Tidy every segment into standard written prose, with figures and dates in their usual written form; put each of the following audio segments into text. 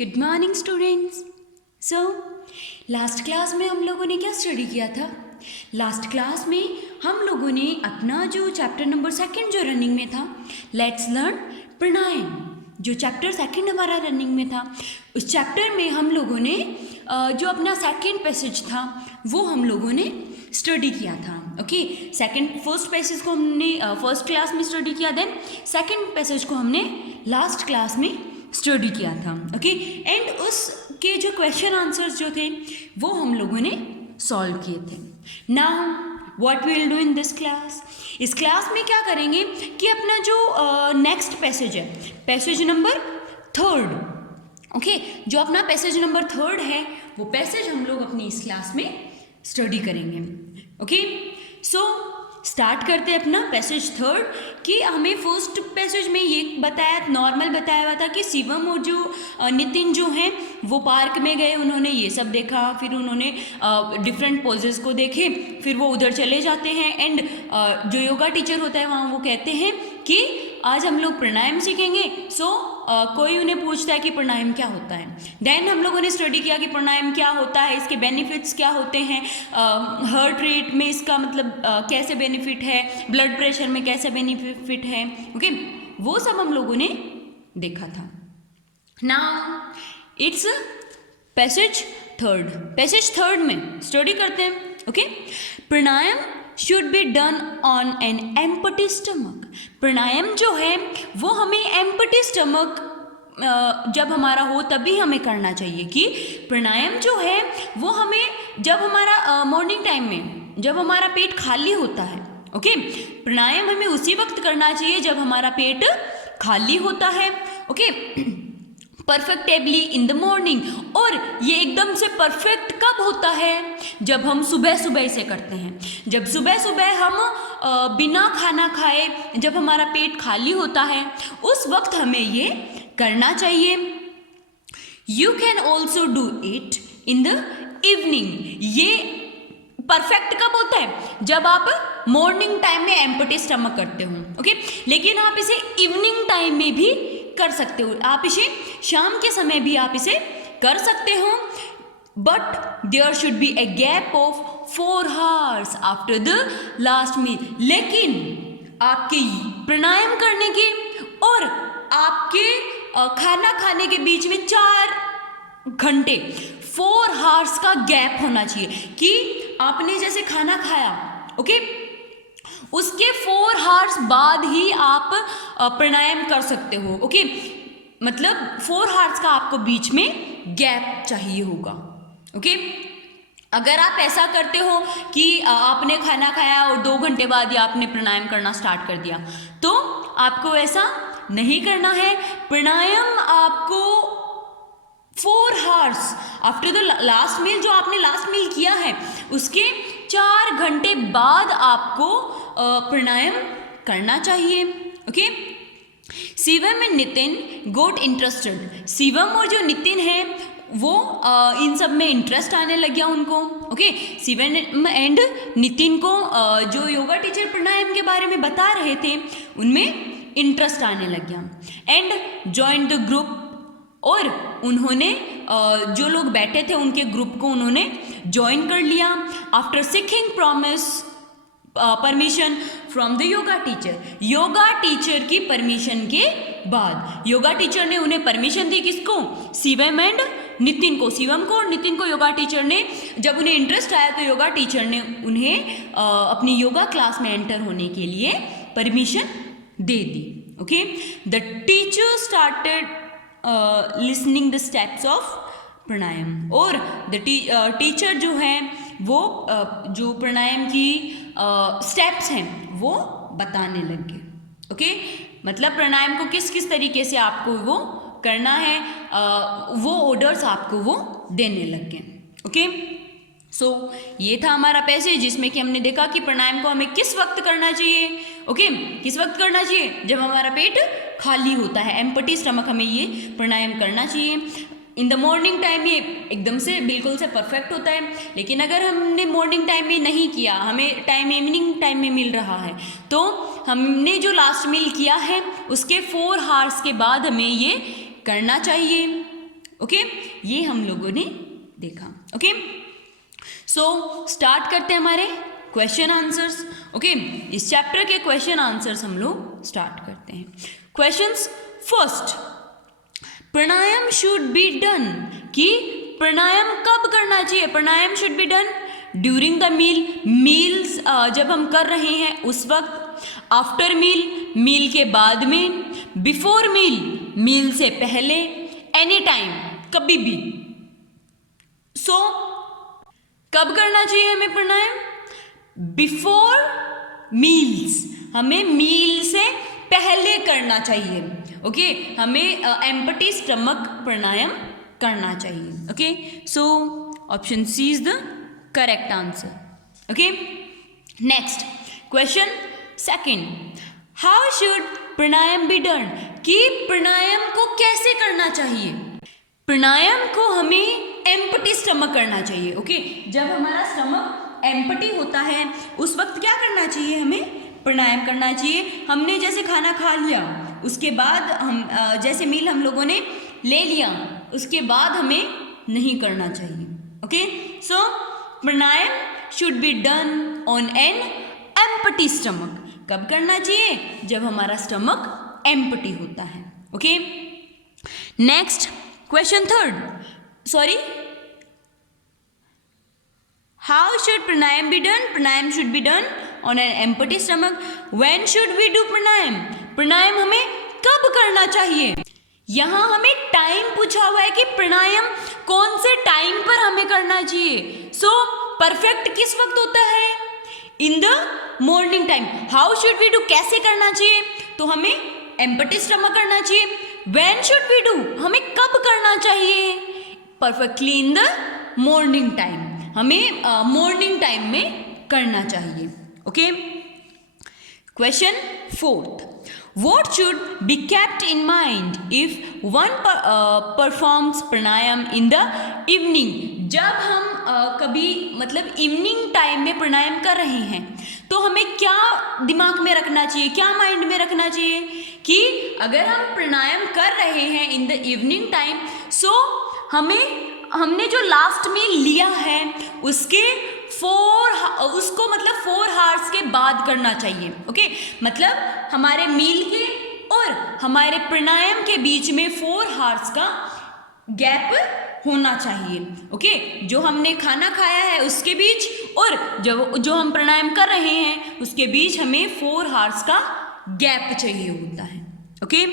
Good morning students. So last class में हम लोगों ने क्या स्टडी किया था? लास्ट क्लास में हम लोगों ने अपना जो चैप्टर नंबर 2 जो रनिंग में था, लेट्स लर्न प्राणायाम, जो चैप्टर 2 हमारा रनिंग में था, उस चैप्टर में हम लोगों ने जो अपना सेकंड पैसेज था वो हम लोगों ने स्टडी किया था। ओके, फर्स्ट पैसेज को हमने फर्स्ट क्लास में स्टडी किया, देन सेकंड पैसेज को हमने लास्ट क्लास में स्टडी किया था। ओके, एंड उसके जो क्वेश्चन आंसर्स जो थे वो हम लोगों ने सॉल्व किए थे। Now what we will do in this class, इस क्लास में क्या करेंगे कि अपना जो नेक्स्ट पैसेज है, पैसेज नंबर 3, ओके, जो अपना पैसेज नंबर 3 है वो पैसेज हम लोग अपनी इस क्लास में स्टडी करेंगे। ओके, सो स्टार्ट करते हैं अपना पैसेज 3 कि हमें फर्स्ट पैसेज में ये बताया, नॉर्मल बताया हुआ था कि शिवम और जो नितिन जो हैं वो पार्क में गए, उन्होंने ये सब देखा, फिर उन्होंने डिफरेंट पोजेस को देखे, फिर वो उधर चले जाते हैं एंड जो योगा टीचर होता है वहाँ वो कहते हैं कि आज हम लोग प्राणायाम सीखेंगे। सो कोई उन्हें पूछता है कि प्राणायाम क्या होता है। देन हम लोगों ने स्टडी किया कि प्राणायाम क्या होता है, इसके बेनिफिट्स क्या होते हैं, हार्ट रेट में इसका मतलब कैसे बेनिफिट है, ब्लड प्रेशर में कैसे बेनिफिट है। ओके, वो सब हम लोगों ने देखा था। नाउ इट्स पैसेज 3 में स्टडी करते हैं। Okay, pranayama should be done on an empty stomach। प्राणायाम जो है वो हमें empty stomach जब हमारा हो तभी हमें करना चाहिए। कि प्राणायाम जो है वो हमें जब हमारा मॉर्निंग टाइम में जब हमारा पेट खाली होता है, ओके, प्राणायाम हमें उसी वक्त करना चाहिए जब हमारा पेट खाली होता है। Okay, preferably in the morning. और ये एकदम से परफेक्ट कब होता है? जब हम सुबह इसे करते हैं। जब सुबह हम बिना खाना खाए, जब हमारा पेट खाली होता है, उस वक्त हमें ये करना चाहिए। You can also do it in the evening. ये परफेक्ट कब होता है? जब आप मॉर्निंग टाइम में एम्प्टी स्टमक करते हो। ओके, लेकिन आप इसे इवनिंग टाइम में भी कर सकते हो, आप इसे शाम के समय भी आप इसे कर सकते हो। But there should be a gap of 4 hours after the last meal. लेकिन आपके प्राणायाम करने के और आपके खाना खाने के बीच में 4 घंटे 4 hours का गैप होना चाहिए। कि आपने जैसे खाना खाया, ओके, उसके 4 hours बाद ही आप प्राणायाम कर सकते हो। ओके, मतलब 4 hours का आपको बीच में गैप चाहिए होगा। ओके, अगर आप ऐसा करते हो कि आपने खाना खाया और 2 घंटे बाद ही आपने प्राणायाम करना स्टार्ट कर दिया, तो आपको ऐसा नहीं करना है। प्राणायाम आपको 4 hours after the last meal, जो आपने लास्ट मील किया है उसके 4 घंटे बाद आपको प्राणायाम करना चाहिए। Okay, Shivam and Nitin got interested. Shivam और जो नितिन है वो इन सब में इंटरेस्ट आने लग गया उनको। ओके, शिवम एंड नितिन को जो योगा टीचर प्राणायाम के बारे में बता रहे थे उनमें इंटरेस्ट आने लग गया। एंड जॉइन द ग्रुप, और उन्होंने जो लोग बैठे थे उनके ग्रुप को उन्होंने ज्वाइन कर लिया। After seeking permission from the yoga teacher. Yoga teacher की परमिशन के बाद योगा टीचर ने उन्हें परमिशन दी, किसको? शिवम एंड नितिन को। शिवम को और नितिन को योगा टीचर ने, जब उन्हें इंटरेस्ट आया तो योगा टीचर ने उन्हें अपनी योगा क्लास में एंटर होने के लिए परमिशन दे दी। Okay, the teacher started listening the steps of pranayama. और द टीचर जो है वो जो प्राणायाम की स्टेप्स हैं वो बताने लग गए। ओके, मतलब प्राणायाम को किस किस तरीके से आपको वो करना है, वो ऑर्डर्स आपको वो देने लग गए। ओके, सो ये था हमारा पैसेज जिसमें कि हमने देखा कि प्राणायाम को हमें किस वक्त करना चाहिए। ओके, किस वक्त करना चाहिए? जब हमारा पेट खाली होता है, एम्प्टी स्टमक हमें ये प्राणायाम करना चाहिए। इन द मॉर्निंग टाइम ये एकदम से बिल्कुल से परफेक्ट होता है। लेकिन अगर हमने मॉर्निंग टाइम में नहीं किया, हमें टाइम इवनिंग टाइम में मिल रहा है, तो हमने जो लास्ट मील किया है उसके 4 hours के बाद हमें ये करना चाहिए। ओके, ये हम लोगों ने देखा। ओके, सो स्टार्ट करते हैं हमारे क्वेश्चन आंसर्स। ओके, इस चैप्टर के क्वेश्चन आंसर्स हम लोग स्टार्ट करते हैं। Questions first, pranayama should be done, कि प्राणायाम कब करना चाहिए? Pranayama should be done during the meal, meals जब हम कर रहे हैं उस वक्त, आफ्टर मील, मील के बाद में, बिफोर मील, मील से पहले, एनी टाइम, कभी भी। सो कब करना चाहिए हमें प्राणायाम? बिफोर मील्स, हमें मील से पहले करना चाहिए। ओके, हमें एम्प्टी स्टमक प्राणायाम करना चाहिए। Okay, so option C is the correct answer. Okay, next question second, how should pranayama be done, कि प्राणायाम को कैसे करना चाहिए? प्राणायाम को हमें एम्प्टी स्टमक करना चाहिए। ओके, जब हमारा स्टमक एम्प्टी होता है उस वक्त क्या करना चाहिए? हमें प्राणायाम करना चाहिए। हमने जैसे खाना खा लिया, उसके बाद हम जैसे मील हम लोगों ने ले लिया, उसके बाद हमें नहीं करना चाहिए। Okay, so pranayama should be done on an empty stomach. कब करना चाहिए? जब हमारा स्टमक एम्प्टी होता है। Okay, next question third, sorry, how should pranayama be done? Pranayama should be done on an empty stomach. When should we do pranayama? Pranayama हमें कब करना चाहिए? यहां हमें टाइम पूछा हुआ है कि प्राणायाम कौन से टाइम पर हमें करना चाहिए। सो परफेक्ट किस वक्त होता है? In the morning time. How should we do, कैसे करना चाहिए? तो हमें एम्प्टी स्टमक करना चाहिए। व्हेन शुड वी डू, हमें कब करना चाहिए? Perfectly in the morning time, हमें मॉर्निंग टाइम में करना चाहिए। Okay, question fourth, what should be kept in mind if one performs pranayam in the evening? जब हम कभी मतलब इवनिंग टाइम में प्राणायाम कर रहे हैं तो हमें क्या दिमाग में रखना चाहिए, क्या माइंड में रखना चाहिए कि अगर हम प्राणायाम कर रहे हैं इन द इवनिंग टाइम, सो हमने जो लास्ट में लिया है उसके उसको मतलब 4 आवर्स के बाद करना चाहिए। ओके, मतलब हमारे मील के और हमारे प्राणायाम के बीच में 4 आवर्स का गैप होना चाहिए। ओके, जो हमने खाना खाया है उसके बीच और जो हम प्राणायाम कर रहे हैं उसके बीच हमें 4 आवर्स का गैप चाहिए होता है। Okay,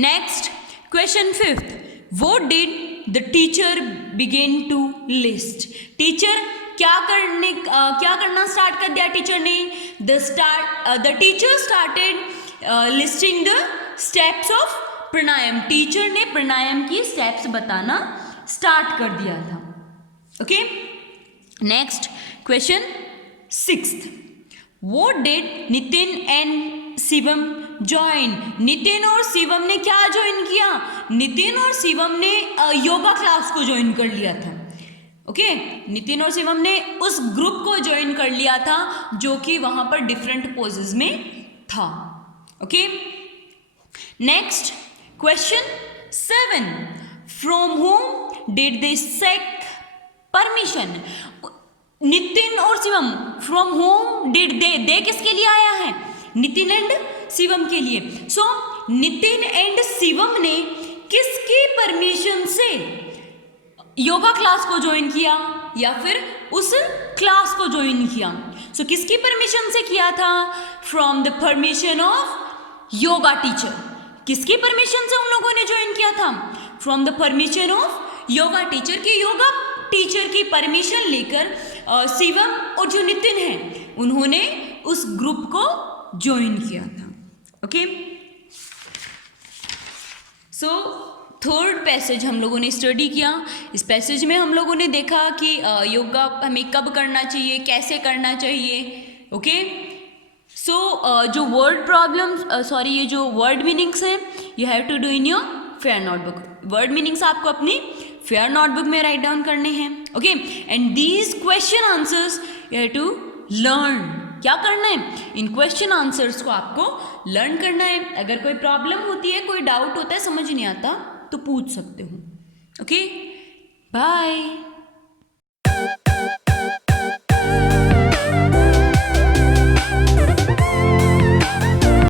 next question fifth, what did the teacher begin to list? Teacher क्या करना स्टार्ट कर दिया टीचर ने? The teacher started listing the steps of pranayama. Teacher ने प्राणायाम की स्टेप्स बताना स्टार्ट कर दिया था। Okay, next question sixth, what did Nitin and Shivam join? Nitin और शिवम ने क्या ज्वाइन किया? नितिन और शिवम ने योगा क्लास को ज्वाइन कर लिया था। ओके, नितिन और शिवम ने उस ग्रुप को ज्वाइन कर लिया था जो कि वहां पर डिफरेंट पोजेस में था। Okay, next question 7, from home did they seek permission? Nitin और Shivam from home did they किसके लिए आया है? नितिन एंड शिवम के लिए। सो नितिन एंड शिवम ने किसकी परमिशन से योगा क्लास को ज्वाइन किया या फिर उस क्लास को ज्वाइन किया? सो किसकी परमिशन से किया था? From the permission of yoga teacher. किसकी परमिशन से उन लोगों ने ज्वाइन किया था? From the permission of yoga teacher. की योगा टीचर की परमिशन लेकर शिवम और जो नितिन है उन्होंने उस ग्रुप को ज्वाइन किया था। ओके, सो थर्ड पैसेज हम लोगों ने स्टडी किया। इस पैसेज में हम लोगों ने देखा कि योगा हमें कब करना चाहिए, कैसे करना चाहिए। ओके, सो जो वर्ड प्रॉब्लम्स ये जो वर्ड मीनिंग्स हैं you have to do in your fair notebook. Word meanings आपको अपनी फेयर नोटबुक में राइट डाउन करने हैं। Okay, and these question answers you have to learn. क्या करना है? इन क्वेश्चन आंसर्स को आपको लर्न करना है। अगर कोई प्रॉब्लम होती है, कोई डाउट होता है, समझ नहीं आता तो पूछ सकते हो। Okay, bye.